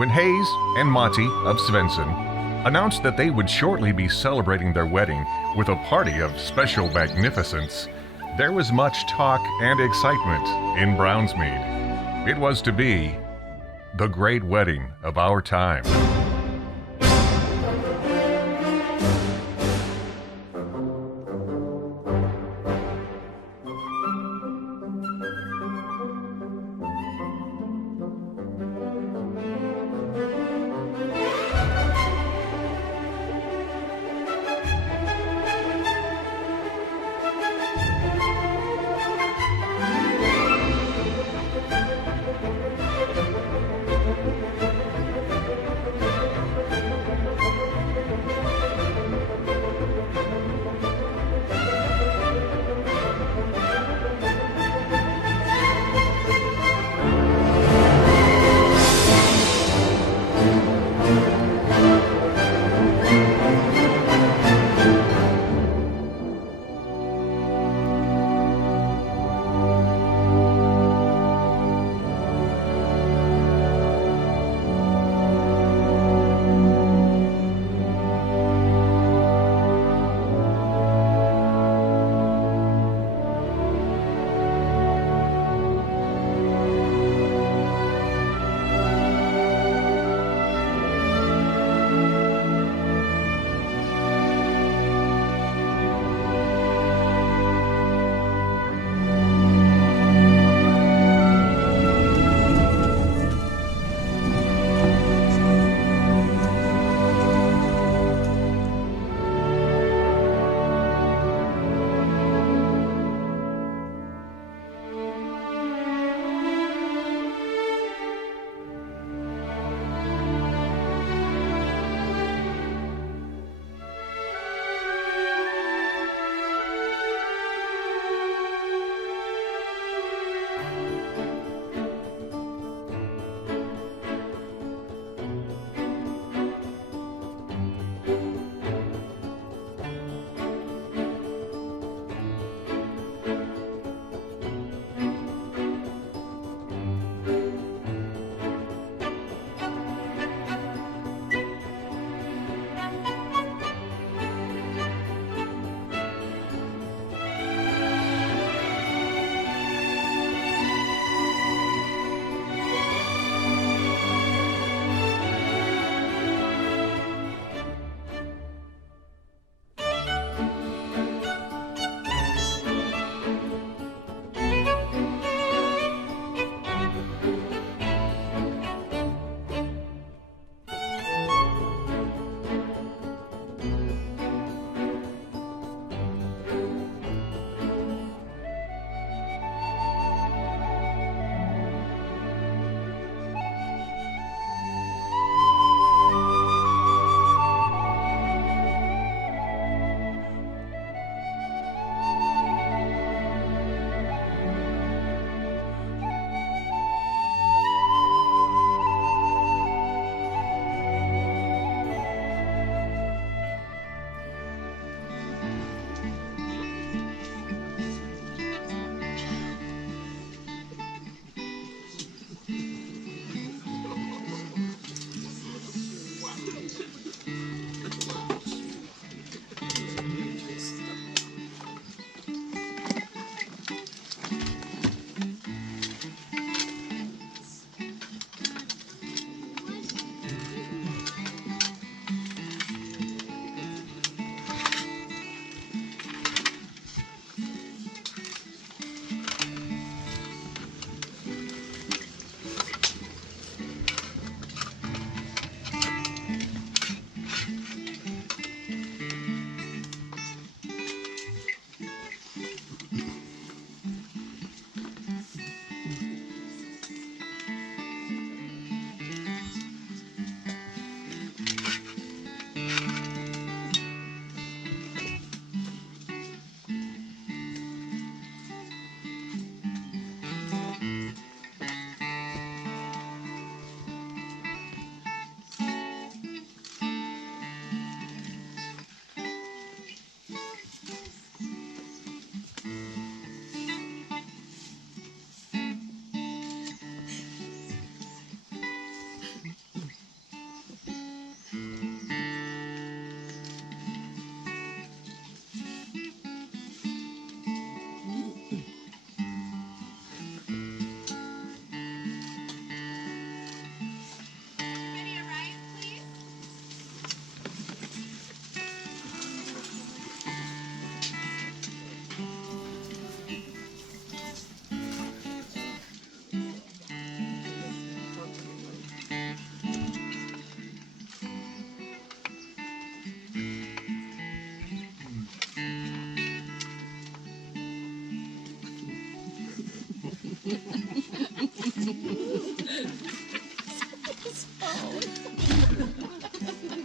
when Haze and Matti of Svensson announced that they would shortly be celebrating their wedding with a party of special magnificence, there was much talk and excitement in Brownsmead. It was to be the great wedding of our time.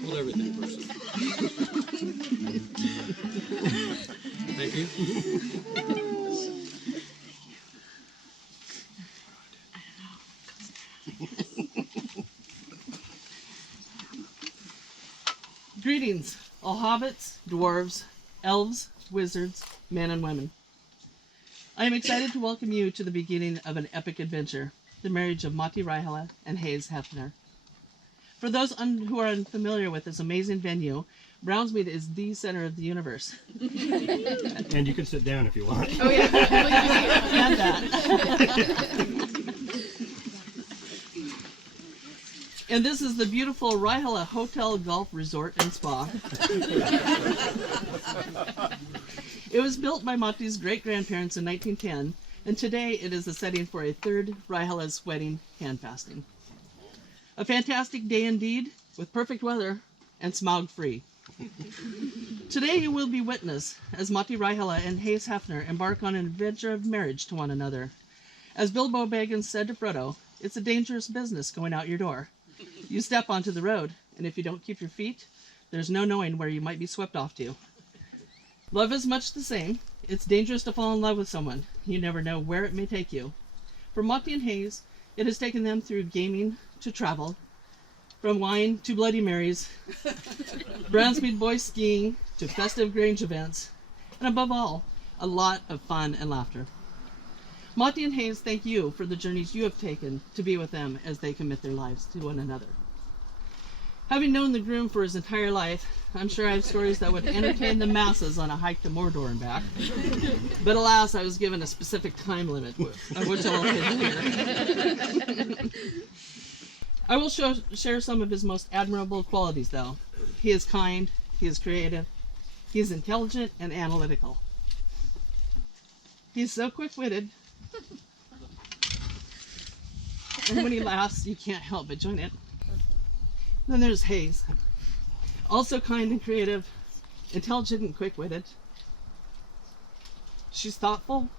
Hold everything first. Thank you. Greetings, all hobbits, dwarves, elves, wizards, men and women. I am excited to welcome you to the beginning of an epic adventure, the marriage of Matti and Haze Hefner. For those who are unfamiliar with this amazing venue, Brownsmead is the center of the universe. And you can sit down if you want. Oh yeah, and that. And this is the beautiful Raihala Hotel Golf Resort and Spa. It was built by Matti's great-grandparents in 1910, and today it is the setting for a third Raihala's wedding handfasting. A fantastic day indeed, with perfect weather and smog-free. Today you will be witness as Matti Raihala and Haze Hefner embark on an adventure of marriage to one another. As Bilbo Baggins said to Frodo, it's a dangerous business going out your door. You step onto the road, and if you don't keep your feet, there's no knowing where you might be swept off to. Love is much the same. It's dangerous to fall in love with someone. You never know where it may take you. For Matti and Haze, it has taken them through gaming to travel, from wine to Bloody Marys, Brownsmead boys skiing to festive Grange events, and above all, a lot of fun and laughter. Matti and Haze thank you for the journeys you have taken to be with them as they commit their lives to one another. Having known the groom for his entire life, I'm sure I have stories that would entertain the masses on a hike to Mordor and back. But alas, I was given a specific time limit, of which I will here. I will share some of his most admirable qualities, though. He is kind, he is creative, he is intelligent and analytical. He is so quick-witted, and when he laughs, you can't help but join in. Then there's Haze, also kind and creative, intelligent and quick-witted. She's thoughtful,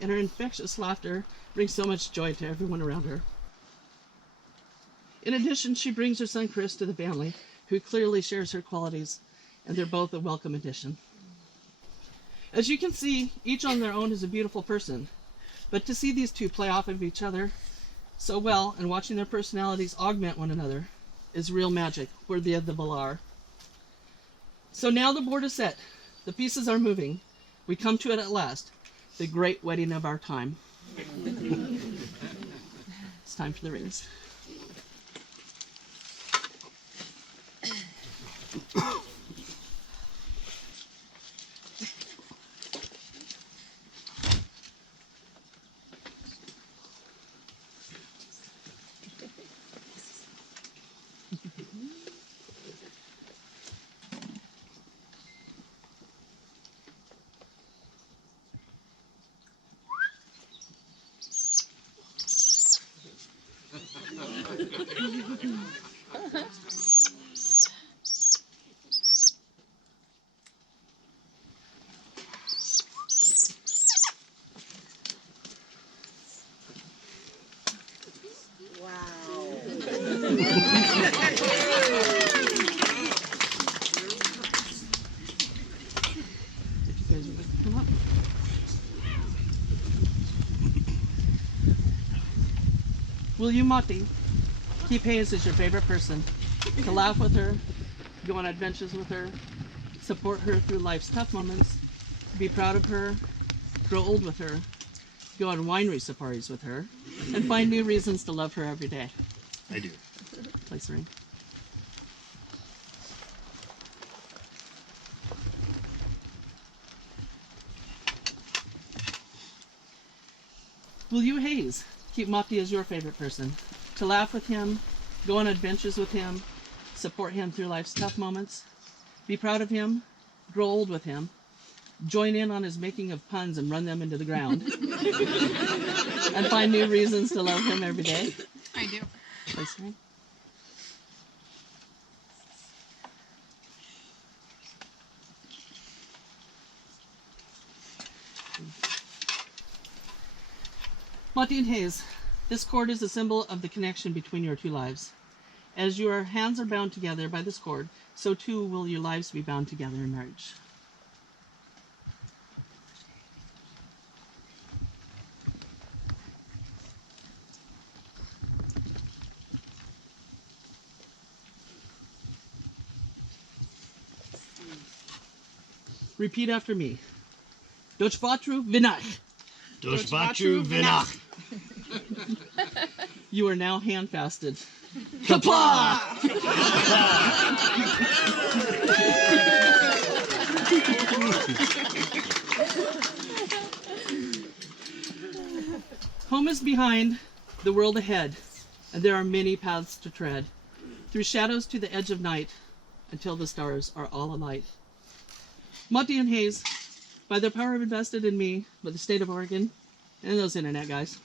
and her infectious laughter brings so much joy to everyone around her. In addition, she brings her son Chris to the family, who clearly shares her qualities, and they're both a welcome addition. As you can see, each on their own is a beautiful person, but to see these two play off of each other so well and watching their personalities augment one another is real magic, worthy of the Valar. So now the board is set. The pieces are moving. We come to it at last, the great wedding of our time. It's time for the rings. Will you, Matti, keep Haze as your favorite person, to laugh with her, go on adventures with her, support her through life's tough moments, be proud of her, grow old with her, go on winery safaris with her, and find new reasons to love her every day? I do. Place the ring. Will you, Haze, keep Matti as your favorite person, to laugh with him, go on adventures with him, support him through life's tough moments, be proud of him, grow old with him, join in on his making of puns and run them into the ground, and find new reasons to love him every day? I do. Place the ring. Matti and Haze, this cord is a symbol of the connection between your two lives. As your hands are bound together by this cord, so too will your lives be bound together in marriage. Repeat after me. Dochvatru vinach. Doshvatru vinach. You are now hand-fasted. Kapla! Home is behind, the world ahead, and there are many paths to tread, through shadows to the edge of night, until the stars are all alight. Matti and Haze, by their power invested in me by the state of Oregon, and those internet guys,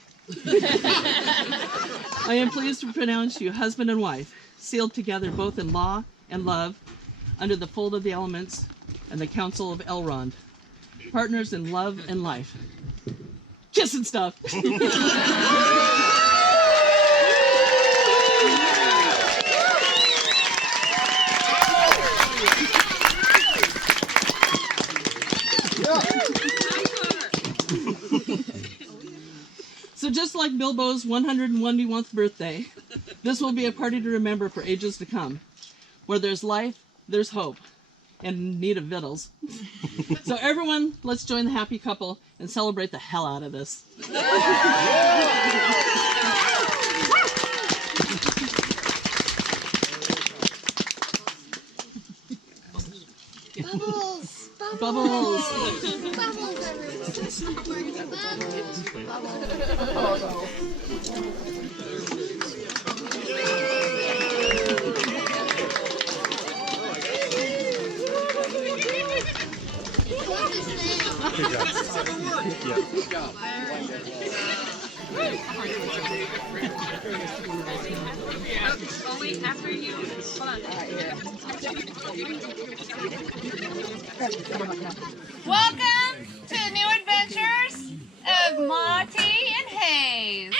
I am pleased to pronounce you husband and wife, sealed together both in law and love, under the fold of the elements and the counsel of Elrond, partners in love and life. Kiss and stuff. So just like Bilbo's 101st birthday, this will be a party to remember for ages to come. Where there's life, there's hope, and need of victuals. So everyone, let's join the happy couple and celebrate the hell out of this. Bubbles! Bubbles! Good job. Only after you. Hold on. Welcome to the new adventures of Matti and Haze.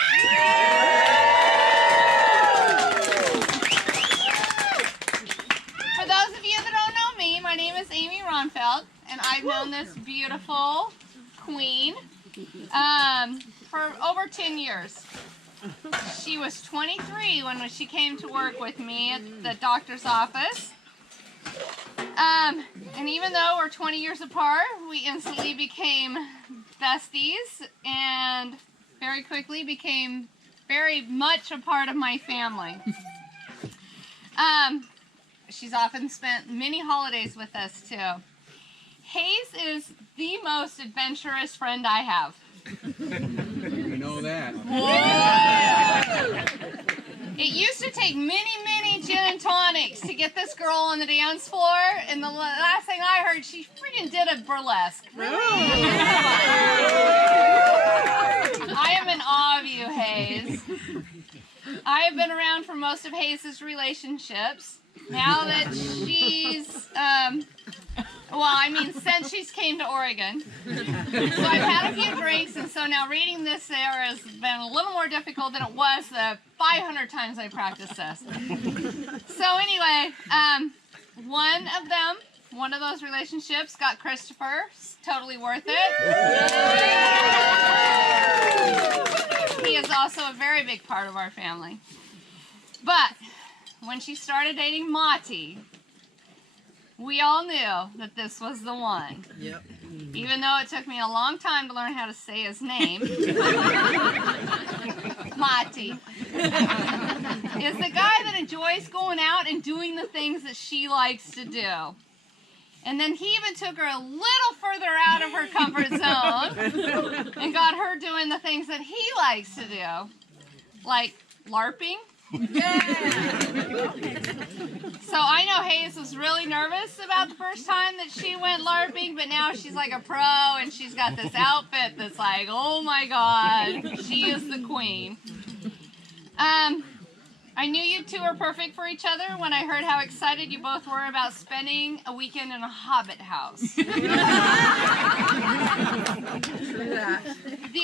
For those of you that don't know me, my name is Amy Ronfeld, and I've known this beautiful queen for over 10 years. She was 23 when she came to work with me at the doctor's office. And even though we're 20 years apart, we instantly became besties and very quickly became very much a part of my family. She's often spent many holidays with us too. Haze is the most adventurous friend I have. I know that. It used to take many gin and tonics to get this girl on the dance floor, and the last thing I heard, she freaking did a burlesque. I am in awe of you, Haze. I have been around for most of Haze's relationships. Now that she's, since she's came to Oregon. So I've had a few drinks, and so now reading this there has been a little more difficult than it was the 500 times I practiced this. So anyway, one of those relationships got Christopher. Totally worth it. He is also a very big part of our family. But when she started dating Matti, we all knew that this was the one. Yep. Even though it took me a long time to learn how to say his name. Matti is the guy that enjoys going out and doing the things that she likes to do. And then he even took her a little further out of her comfort zone and got her doing the things that he likes to do, like LARPing. So I know Haze was really nervous about the first time that she went LARPing, but now she's like a pro and she's got this outfit that's like, oh my God, she is the queen. I knew you two were perfect for each other when I heard how excited you both were about spending a weekend in a hobbit house. The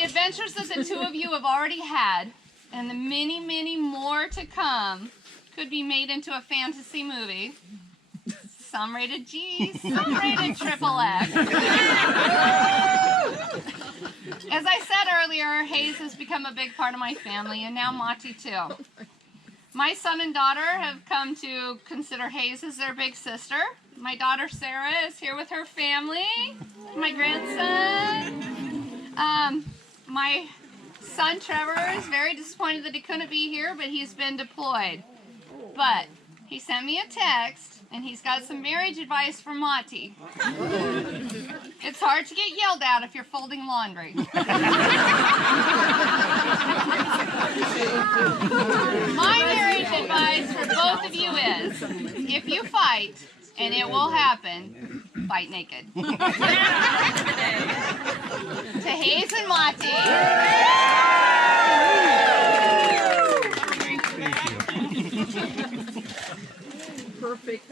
adventures that the two of you have already had, and the many, many more to come, could be made into a fantasy movie. Some rated G, some rated triple X. As I said earlier, Haze has become a big part of my family, and now Matti too. My son and daughter have come to consider Haze as their big sister. My daughter Sarah is here with her family. My grandson. My son Trevor is very disappointed that he couldn't be here, but he's been deployed. But he sent me a text, and he's got some marriage advice for Matti. It's hard to get yelled at if you're folding laundry. My marriage advice for both of you is, if you fight, and it will happen, fight naked. To Haze and Matti. Perfect.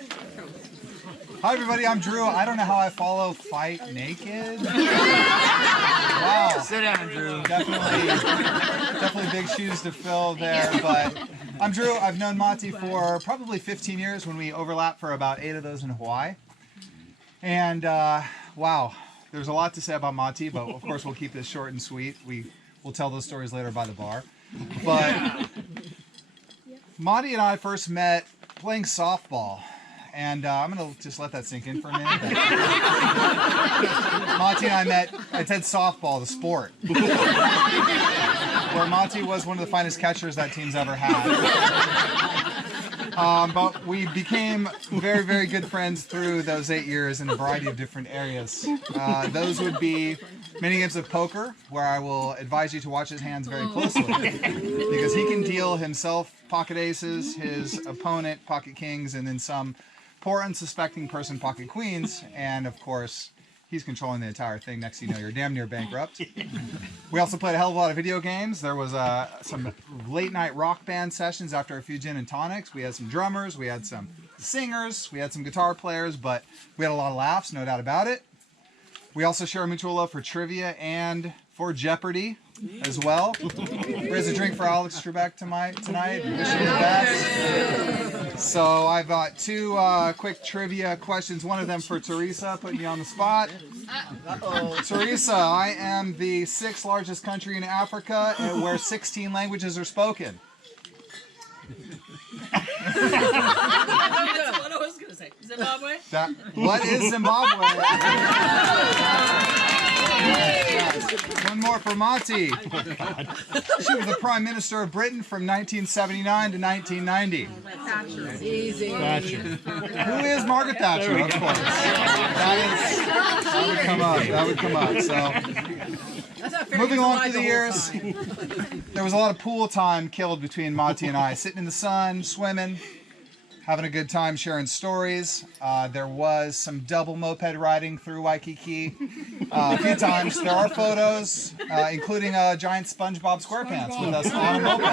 Hi everybody, I'm Drew. I don't know how I follow fight naked. Wow. Sit down, Drew. Definitely big shoes to fill there, but I'm Drew. I've known Matti for probably 15 years when we overlapped for about 8 of those in Hawaii. And wow, there's a lot to say about Matti, but of course we'll keep this short and sweet. We'll tell those stories later by the bar. But Matti and I first met playing softball. And I'm going to just let that sink in for a minute. Matti and I met, I said softball, the sport. Where Matti was one of the finest catchers that team's ever had. But we became very, very good friends through those 8 years in a variety of different areas. Those would be many games of poker, where I will advise you to watch his hands very closely. Because he can deal himself pocket aces, his opponent pocket kings, and then some poor unsuspecting person pocket queens, and of course he's controlling the entire thing. Next thing you know, you're damn near bankrupt. We also played a hell of a lot of video games. There was some late night rock band sessions after a few gin and tonics. We had some drummers, we had some singers, we had some guitar players, but we had a lot of laughs, no doubt about it. We also share a mutual love for trivia and for Jeopardy as well. Raise a drink for Alex Trebek tonight. Wish him the best. So I've got 2 quick trivia questions. One of them for Teresa, putting you on the spot. Teresa, I am the 6th largest country in Africa where 16 languages are spoken. That's what I was going to say. Zimbabwe? What is Zimbabwe? One more for Matti. She was the Prime Minister of Britain from 1979 to 1990. Thatcher. Easy. Thatcher. Who is Margaret Thatcher? Of course. That would come up. So, moving along through the years, there was a lot of pool time killed between Matti and I, sitting in the sun, swimming, having a good time, sharing stories. There was some double moped riding through Waikiki a few times. There are photos, including a giant SpongeBob SquarePants with us on a moped,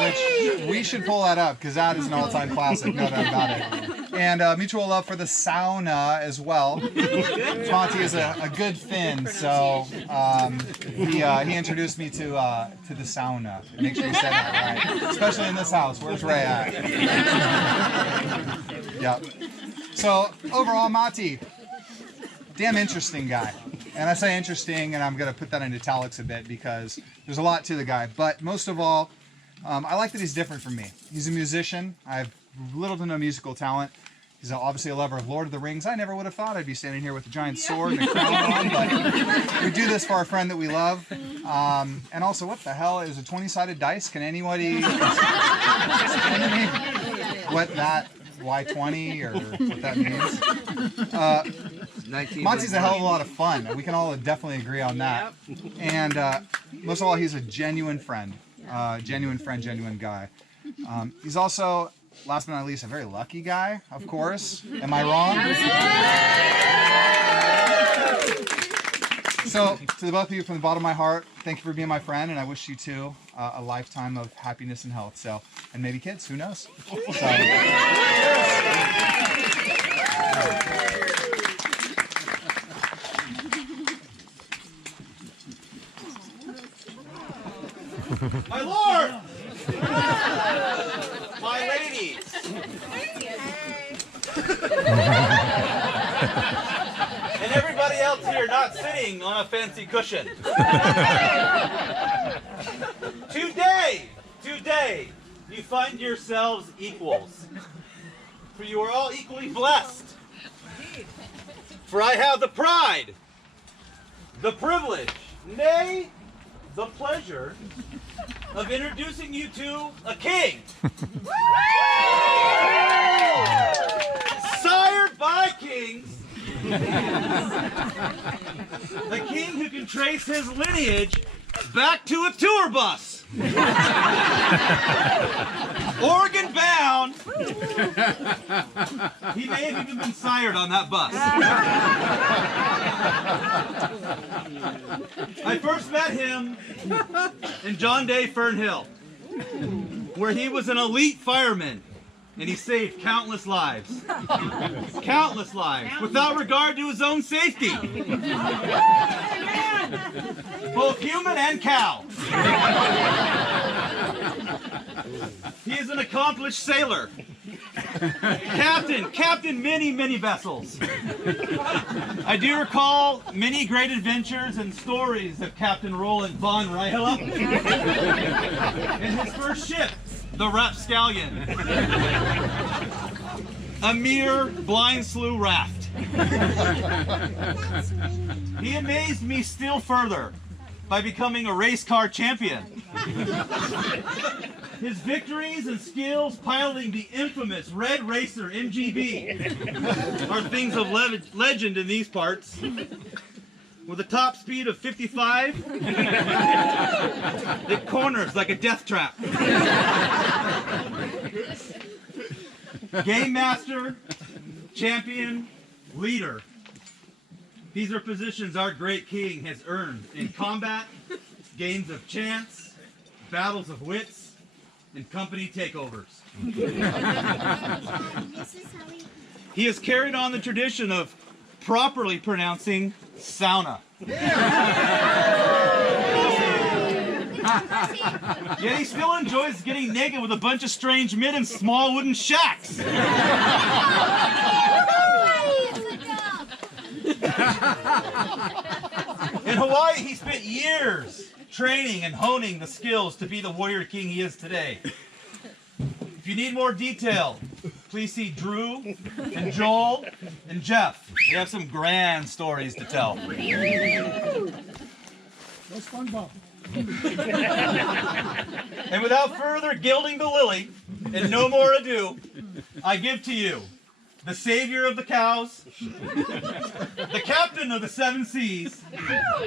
which we should pull that up because that is an all-time classic, no doubt about it. And mutual love for the sauna as well. Matti is a good Finn, so he introduced me to the sauna. Make sure you said that right, especially in this house. Where's Ray at? Yeah. So overall, Matti, damn interesting guy. And I say interesting, and I'm going to put that in italics a bit because there's a lot to the guy. But most of all, I like that he's different from me. He's a musician. I have little to no musical talent. He's obviously a lover of Lord of the Rings. I never would have thought I'd be standing here with a giant sword and a crown on, but we do this for our friend that we love. And also, what the hell is a 20-sided dice? Can anybody explain to me what that, why 20, or what that means? Matti's a hell of a lot of fun. We can all definitely agree on that. And most of all, he's a genuine friend. Genuine guy. He's also, last but not least, a very lucky guy, of course. Am I wrong? So, to the both of you, from the bottom of my heart, thank you for being my friend, and I wish you two a lifetime of happiness and health. So, and maybe kids, who knows? So, My lord! My ladies! And everybody else here not sitting on a fancy cushion. Today, you find yourselves equals. For you are all equally blessed. For I have the pride, the privilege, nay, the pleasure of introducing you to a king. Sired by kings. A king who can trace his lineage back to a tour bus. Oregon bound. He may have even been sired on that bus. I first met him in John Day Fernhill, where he was an elite fireman, and he saved countless lives. Countless lives, without regard to his own safety. Both human and cow. He is an accomplished sailor. Captain many vessels. I do recall many great adventures and stories of Captain Roland von Ryhela and his first ship, the Rapscallion. A mere blind slough raft. He amazed me still further by becoming a race car champion. His victories and skills piloting the infamous Red Racer MGB are things of legend in these parts. With a top speed of 55, it corners like a death trap. Game master, champion, leader. These are positions our great king has earned in combat, games of chance, battles of wits, and company takeovers. He has carried on the tradition of properly pronouncing sauna. Yet he still enjoys getting naked with a bunch of strange men in small wooden shacks. In Hawaii, he spent years training and honing the skills to be the warrior king he is today. If you need more detail, please see Drew and Joel and Jeff. They have some grand stories to tell. That's fun, Bob. And without further gilding the lily, and no more ado, I give to you the savior of the cows, the captain of the 7 seas,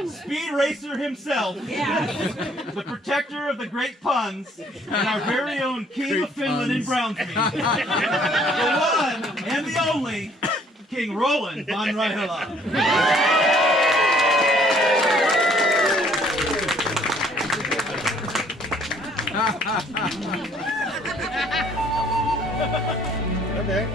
speed racer himself, the protector of the great puns, and our very own king of Finland in Brownsmead, the one and the only King Roland von Ryhela. Okay.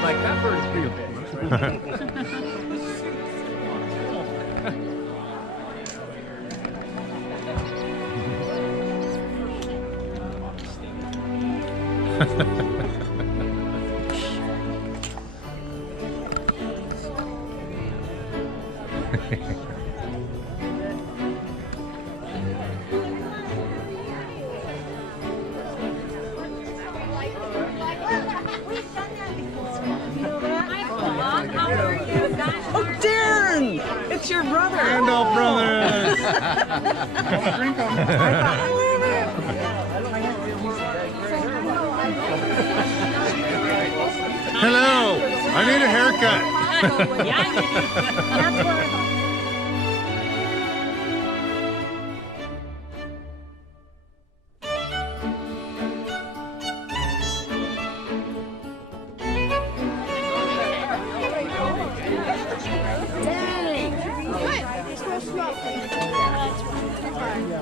Like that bird is pretty big. Oh, Darren! It's your brother. Randolph Brothers. Drink them. Hello. I need a haircut.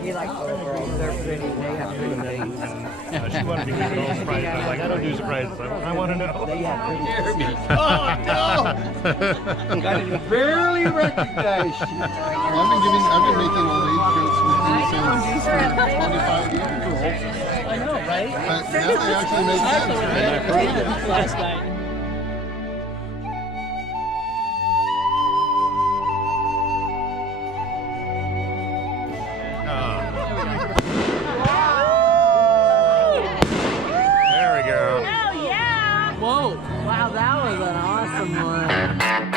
He likes overalls. They're pretty. They have pretty things. She wanted to give me all surprises. I was like, I don't do surprises. I want to know. They have pretty things. Oh, no! I barely recognized you. I've been making old age jokes with you since 25 years. I know, right? But now they actually make sense, right? Last night. There we go. Whoa! Wow, that was an awesome one.